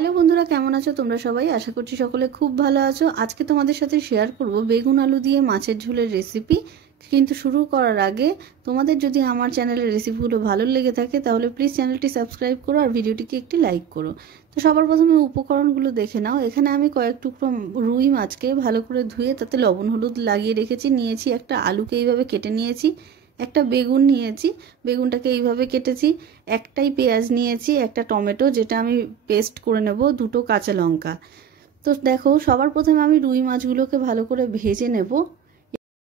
Hello বন্ধুরা, কেমন আছো তোমরা সবাই? আশা করছি সকলে খুব ভালো আছো। আজকে তোমাদের সাথে শেয়ার করব বেগুন আলু দিয়ে মাছের ঝোলের রেসিপি। কিন্তু শুরু করার আগে তোমাদের যদি আমার চ্যানেলের রেসিপিগুলো ভালো লেগে থাকে তাহলে প্লিজ চ্যানেলটি সাবস্ক্রাইব করো আর ভিডিওটিকে একটি লাইক করো। তো সবার প্রথমে উপকরণগুলো দেখে নাও। এখানে আমি কয়েক টুকরো রুই মাছকে ভালো করে ধুয়ে তাতে লবণ হলুদ লাগিয়ে নিয়েছি। একটা আলুকে এইভাবে কেটে নিয়েছি, একটা বেগুন নিয়েছি, বেগুনটাকে এইভাবে কেটেছি, একটাই পেঁয়াজ নিয়েছি, একটা টমেটো যেটা আমি পেস্ট করে নেব, দুটো কাঁচা লঙ্কা। তো দেখো, সবার প্রথমে আমি রুই মাছগুলোকে ভালো করে ভেজে নেব।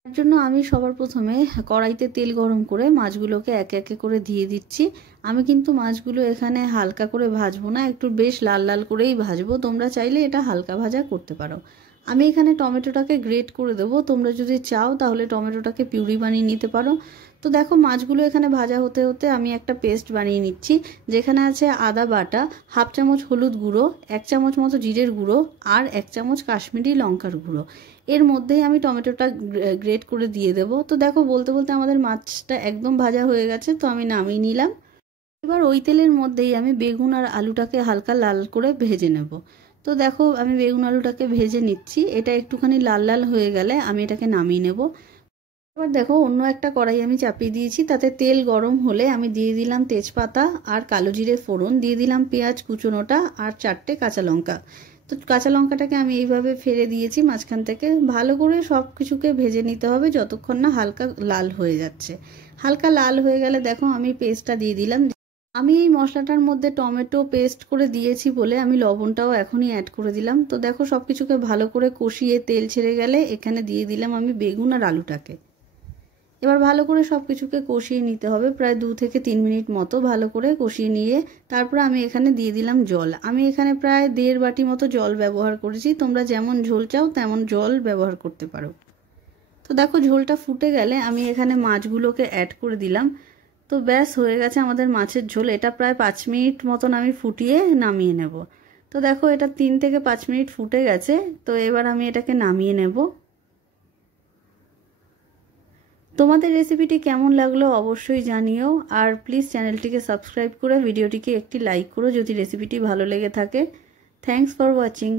এর জন্য আমি সবার প্রথমে কড়াইতে তেল গরম করে মাছগুলোকে একে একে করে দিয়ে দিচ্ছি। আমি কিন্তু মাছগুলো এখানে হালকা করে ভাজবো না, একটু বেশ লাল লাল করেই ভাজবো। তোমরা চাইলে এটা হালকা ভাজা করতে পারো। আমি এখানে টমেটোটাকে গ্রেট করে দেবো, তোমরা যদি চাও তাহলে টমেটোটাকে পিউরি বানিয়ে নিতে পারো। তো দেখো, মাছগুলো এখানে ভাজা হতে হতে আমি একটা পেস্ট বানিয়ে নিচ্ছি, যেখানে আছে আদা বাটা, হাফ চামচ হলুদ গুঁড়ো, 1 চামচ মতো জিরের গুঁড়ো আর 1 চামচ কাশ্মীরি লঙ্কার গুঁড়ো। এর মধ্যেই আমি টমেটোটা গ্রেট করে দিয়ে দেব। তো দেখো, বলতে বলতে আমাদের মাছটা একদম ভাজা হয়ে গেছে, তো আমি নামিয়ে নিলাম। এবার ওই তেলের মধ্যেই আমি বেগুন আর আলুটাকে হালকা লাল করে ভেজে নেব। তো দেখো, আমি বেগুন আলুটাকে ভেজে নিচ্ছি। এটা একটুখানি লাল লাল হয়ে গেলে আমি এটাকে নামিয়ে নেব। এবার দেখো, অন্য একটা কড়াই আমি চাপিয়ে দিয়েছি, তাতে তেল গরম হলে আমি দিয়ে দিলাম তেজপাতা আর কালো জিরে ফোড়ন, দিয়ে দিলাম পেঁয়াজ কুচোনোটা আর 4টে কাঁচা লঙ্কা। তো কাঁচা লঙ্কাটাকে আমি এইভাবে ফেলে দিয়েছি মাঝখান থেকে। ভালো করে সব কিছুকে ভেজে নিতে হবে যতক্ষণ না হালকা লাল হয়ে যাচ্ছে। হালকা লাল হয়ে গেলে দেখো, আমি পেস্টটা দিয়ে দিলাম। আমি এই মশলাটার মধ্যে টমেটো পেস্ট করে দিয়েছি বলে আমি লবণটাও এখনই অ্যাড করে দিলাম। তো দেখো, সব কিছুকে ভালো করে কষিয়ে তেল ছেড়ে গেলে এখানে দিয়ে দিলাম আমি বেগুন আর আলুটাকে। এবার ভালো করে সব কিছুকে কষিয়ে নিতে হবে, প্রায় 2 থেকে 3 মিনিট মতো ভালো করে কষিয়ে নিয়ে তারপর আমি এখানে দিয়ে দিলাম জল। আমি এখানে প্রায় 1.5 বাটি মতো জল ব্যবহার করেছি। তোমরা যেমন ঝোল চাও তেমন জল ব্যবহার করতে পারো। তো দেখো, ঝোলটা ফুটে গেলে আমি এখানে মাছগুলোকে অ্যাড করে দিলাম। তো ব্যাস হয়ে গেছে আমাদের মাছের ঝোল। এটা প্রায় 5 মিনিট মতন আমি ফুটিয়ে নামিয়ে নেব। তো দেখো, এটা 3 থেকে 5 মিনিট ফুটে গেছে। তো এবার আমি এটাকে নামিয়ে নেব। তোমাদের রেসিপিটি কেমন লাগলো অবশ্যই জানিও, আর প্লিজ চ্যানেলটিকে সাবস্ক্রাইব করে ভিডিওটিকে একটি লাইক করো যদি রেসিপিটি ভালো লেগে থাকে। Thanks for watching.